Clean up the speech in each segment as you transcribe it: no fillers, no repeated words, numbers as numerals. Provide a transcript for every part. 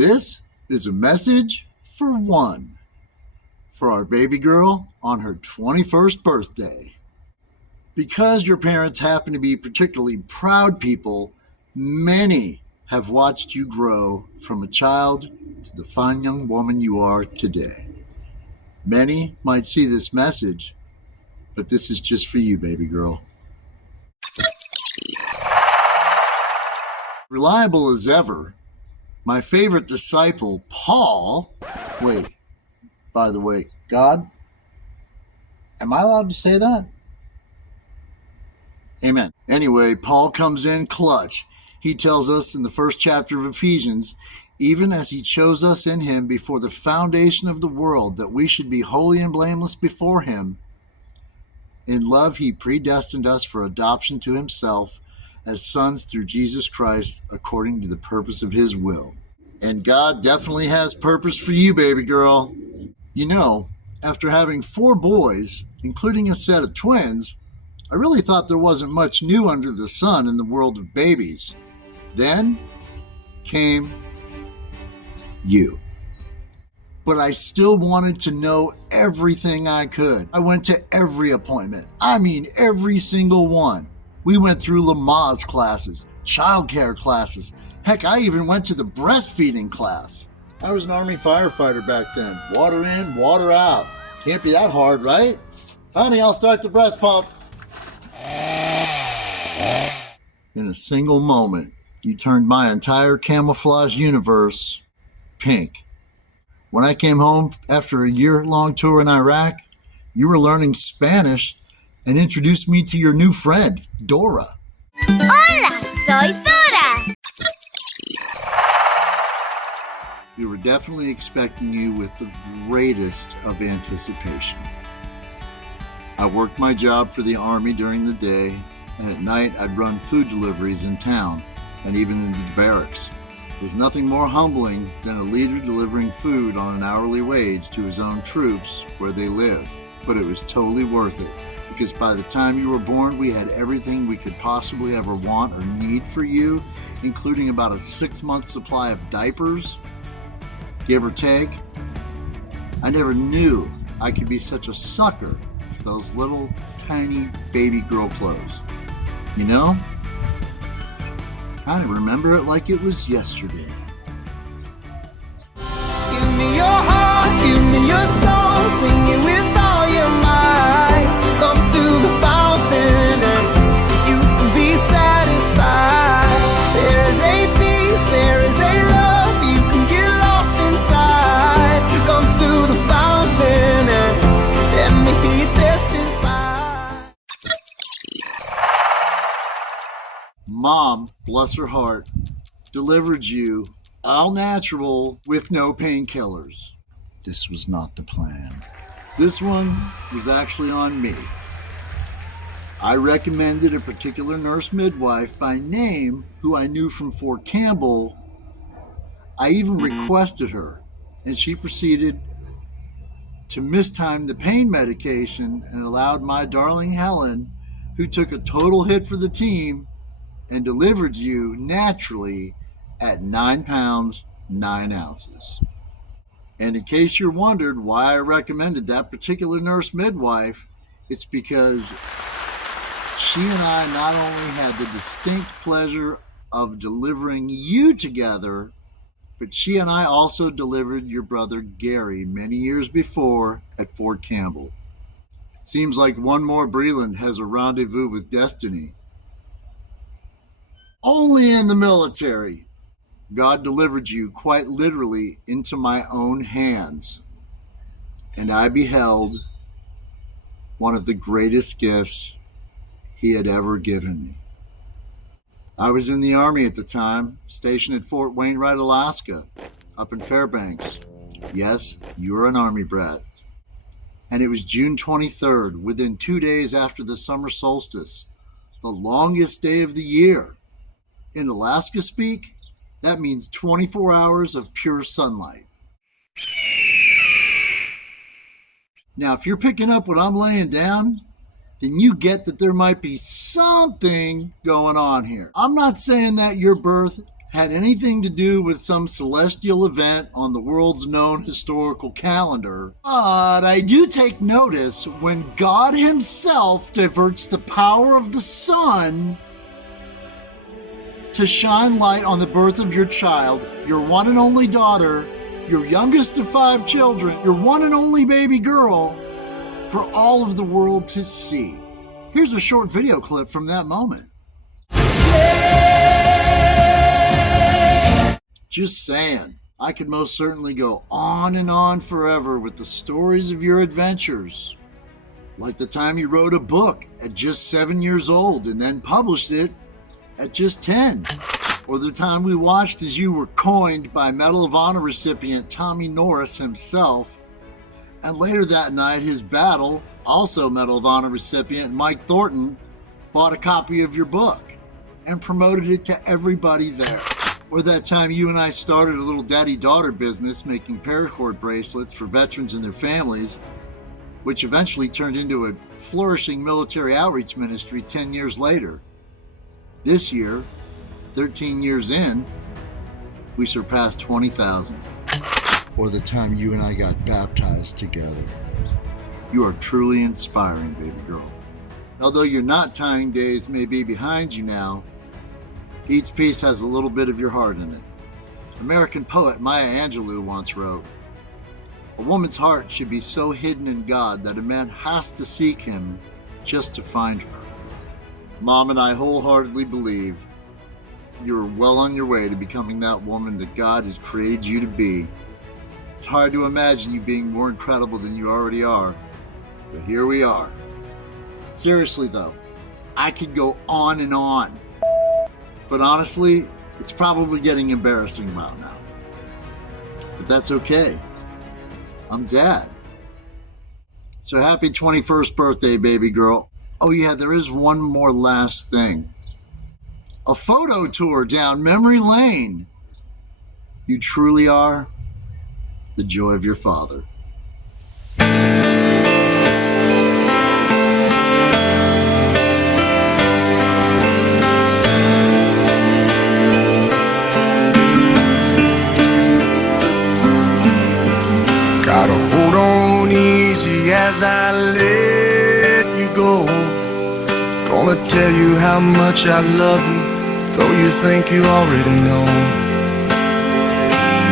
This is a message for one, for our baby girl on her 21st birthday. Because your parents happen to be particularly proud people, many have watched you grow from a child to the fine young woman you are today. Many might see this message, but this is just for you, baby girl. Reliable as ever, my favorite disciple, Paul. Wait, by the way, God? Am I allowed to say that? Amen. Anyway, Paul comes in clutch. He tells us in the first chapter of Ephesians, even as he chose us in him before the foundation of the world, that we should be holy and blameless before him. In love, he predestined us for adoption to himself as sons through Jesus Christ, according to the purpose of his will. And God definitely has purpose for you, baby girl. You know, after having 4 boys, including a set of twins, I really thought there wasn't much new under the sun in the world of babies. Then came you. But I still wanted to know everything I could. I went to every appointment. I mean, every single one. We went through Lamaze classes, childcare classes. Heck, I even went to the breastfeeding class. I was an Army firefighter back then. Water in, water out. Can't be that hard, right? Honey, I'll start the breast pump. In a single moment, you turned my entire camouflage universe pink. When I came home after a year-long tour in Iraq, you were learning Spanish and introduced me to your new friend, Dora. Hola, soy Dora. We were definitely expecting you with the greatest of anticipation. I worked my job for the Army during the day, and at night I'd run food deliveries in town and even into the barracks. There's nothing more humbling than a leader delivering food on an hourly wage to his own troops where they live. But it was totally worth it, because by the time you were born, we had everything we could possibly ever want or need for you, including about a 6-month supply of diapers, give or take. I never knew I could be such a sucker for those little tiny baby girl clothes. You know? I remember it like it was yesterday. Give me your heart, give me your soul, sing it with all your might. Come to the fountain and you can be satisfied. There is a peace, there is a love, you can get lost inside. Come to the fountain and let me hear you testify. Mom, bless her heart, delivered you all natural with no painkillers. This was not the plan. This one was actually on me. I recommended a particular nurse midwife by name who I knew from Fort Campbell. I even requested her, and she proceeded to mistime the pain medication and allowed my darling Helen, who took a total hit for the team, and delivered you naturally at 9 pounds, 9 ounces. And in case you're wondered why I recommended that particular nurse midwife, it's because she and I not only had the distinct pleasure of delivering you together, but she and I also delivered your brother Gary many years before at Fort Campbell. It seems like one more Breland has a rendezvous with destiny. Only in the military, God delivered you quite literally into my own hands, and I beheld one of the greatest gifts he had ever given me. I was in the Army at the time, stationed at Fort Wainwright, Alaska, up in Fairbanks. Yes, you were an Army brat. And it was June 23rd, within 2 days after the summer solstice, the longest day of the year. In Alaska speak, that means 24 hours of pure sunlight. Now, if you're picking up what I'm laying down, then you get that there might be something going on here. I'm not saying that your birth had anything to do with some celestial event on the world's known historical calendar, but I do take notice when God himself diverts the power of the sun to shine light on the birth of your child, your one and only daughter, your youngest of 5 children, your one and only baby girl, for all of the world to see. Here's a short video clip from that moment. Just saying, I could most certainly go on and on forever with the stories of your adventures. Like the time you wrote a book at just 7 years old and then published it at just 10. Or the time we watched as you were coined by Medal of Honor recipient Tommy Norris himself. And later that night, his battle, also Medal of Honor recipient Mike Thornton, bought a copy of your book and promoted it to everybody there. Or that time you and I started a little daddy-daughter business making paracord bracelets for veterans and their families, which eventually turned into a flourishing military outreach ministry 10 years later. This year, 13 years in, we surpassed 20,000. Or the time you and I got baptized together. You are truly inspiring, baby girl. Although your knot-tying days may be behind you now, each piece has a little bit of your heart in it. American poet Maya Angelou once wrote, "A woman's heart should be so hidden in God that a man has to seek him just to find her." Mom and I wholeheartedly believe you're well on your way to becoming that woman that God has created you to be. It's hard to imagine you being more incredible than you already are, but here we are. Seriously though, I could go on and on. But honestly, it's probably getting embarrassing about now. But that's okay. I'm Dad. So happy 21st birthday, baby girl. Oh yeah, there is one more last thing. A photo tour down memory lane. You truly are the joy of your father. Gotta hold on easy as I let you go. Gonna tell you how much I love you, though you think you already know.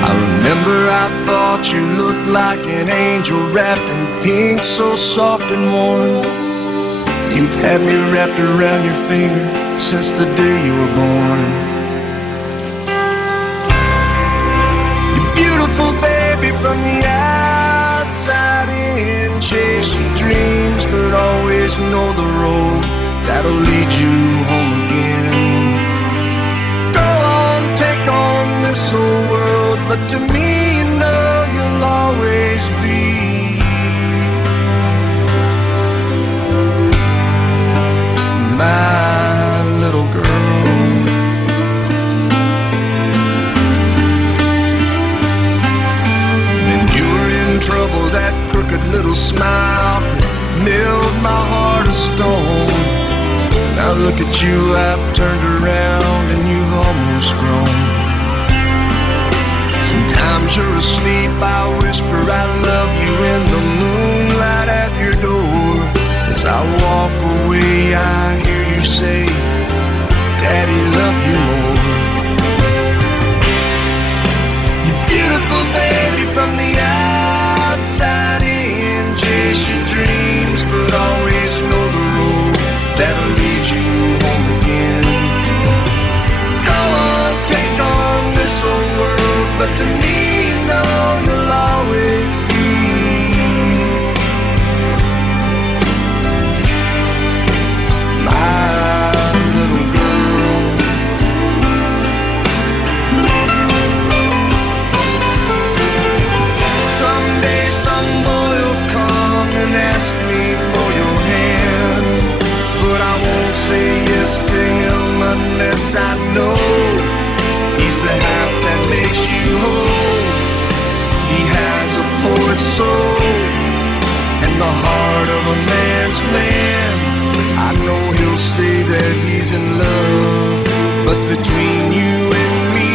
I remember I thought you looked like an angel wrapped in pink, so soft and warm. You've had me wrapped around your finger since the day you were born. You're beautiful, baby, from the outside in. Chase your dreams, but always know the road that'll lead you home again. Go on, take on this whole world, but to me, you know you'll always be my little girl. When you were in trouble, that crooked little smile milled my heart of stone. Now look at you, I've turned around and you've almost grown. Sometimes you're asleep, I whisper I love you in the moonlight at your door. As I walk away, I hear you say, Daddy, love you more. You're beautiful, baby, from the outside in. Chase your dreams, but always know the road that'll lead you home again. Go on, take on this old world, but to me, you know you'll always be my little girl. Someday some boy will come and ask me for your hand, but I won't say yes to him unless I know he's the half that makes you whole. He has a poet's soul and the heart of a man's man. I know he'll say that he's in love, but between you and me,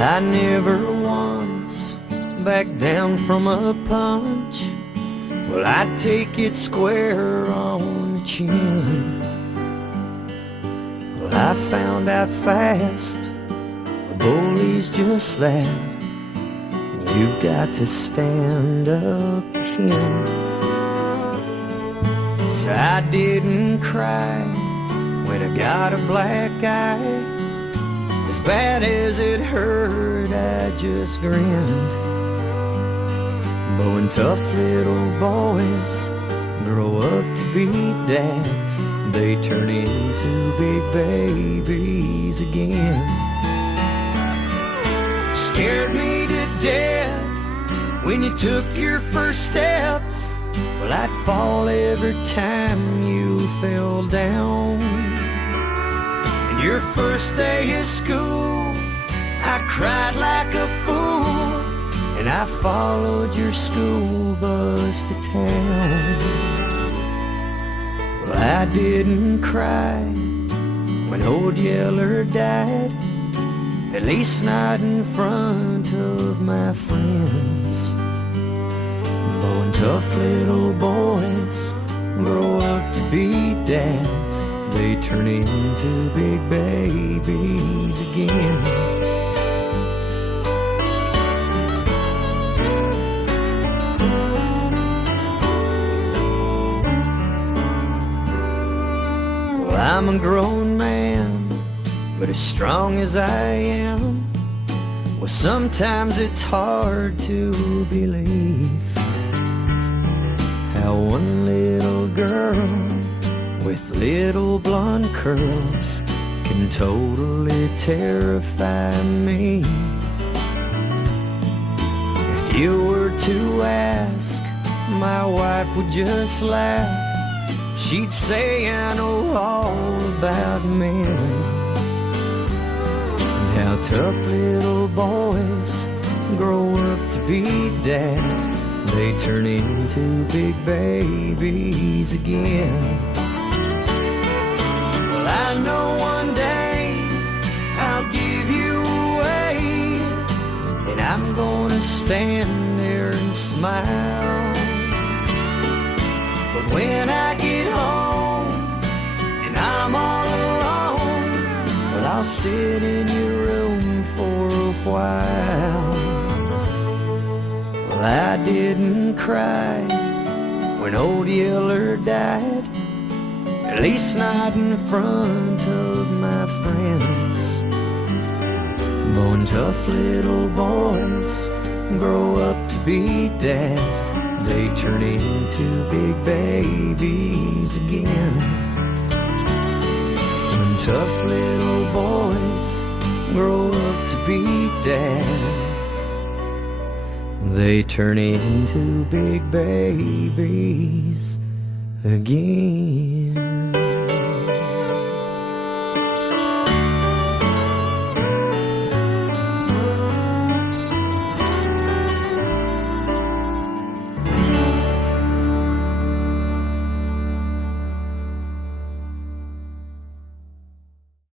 I never once backed down from a punch. Well, I take it square on the chin. Well, I found out fast, a bully's just that. You've got to stand up to him. So I didn't cry when I got a black eye. As bad as it hurt, I just grinned. But when tough little boys grow up to be dads, they turn into big babies again. Scared me to death when you took your first steps. Well, I'd fall every time you fell down. And your first day of school, I cried like a fool, and I followed your school bus to town. Well, I didn't cry when old Yeller died, at least not in front of my friends. But when tough little boys grow up to be dads, they turn into big babies again. I'm a grown man, but as strong as I am, well, sometimes it's hard to believe how one little girl with little blonde curls can totally terrify me. If you were to ask, my wife would just laugh. She'd say I know all about men, and how tough little boys grow up to be dads. They turn into big babies again. Well, I know one day I'll give you away, and I'm gonna stand there and smile. But when I get home and I'm all alone, well, I'll sit in your room for a while. Well, I didn't cry when old Yeller died, at least not in front of my friends. But when tough little boys grow up to be dads, they turn into big babies again. When tough little boys grow up to be dads, they turn into big babies again.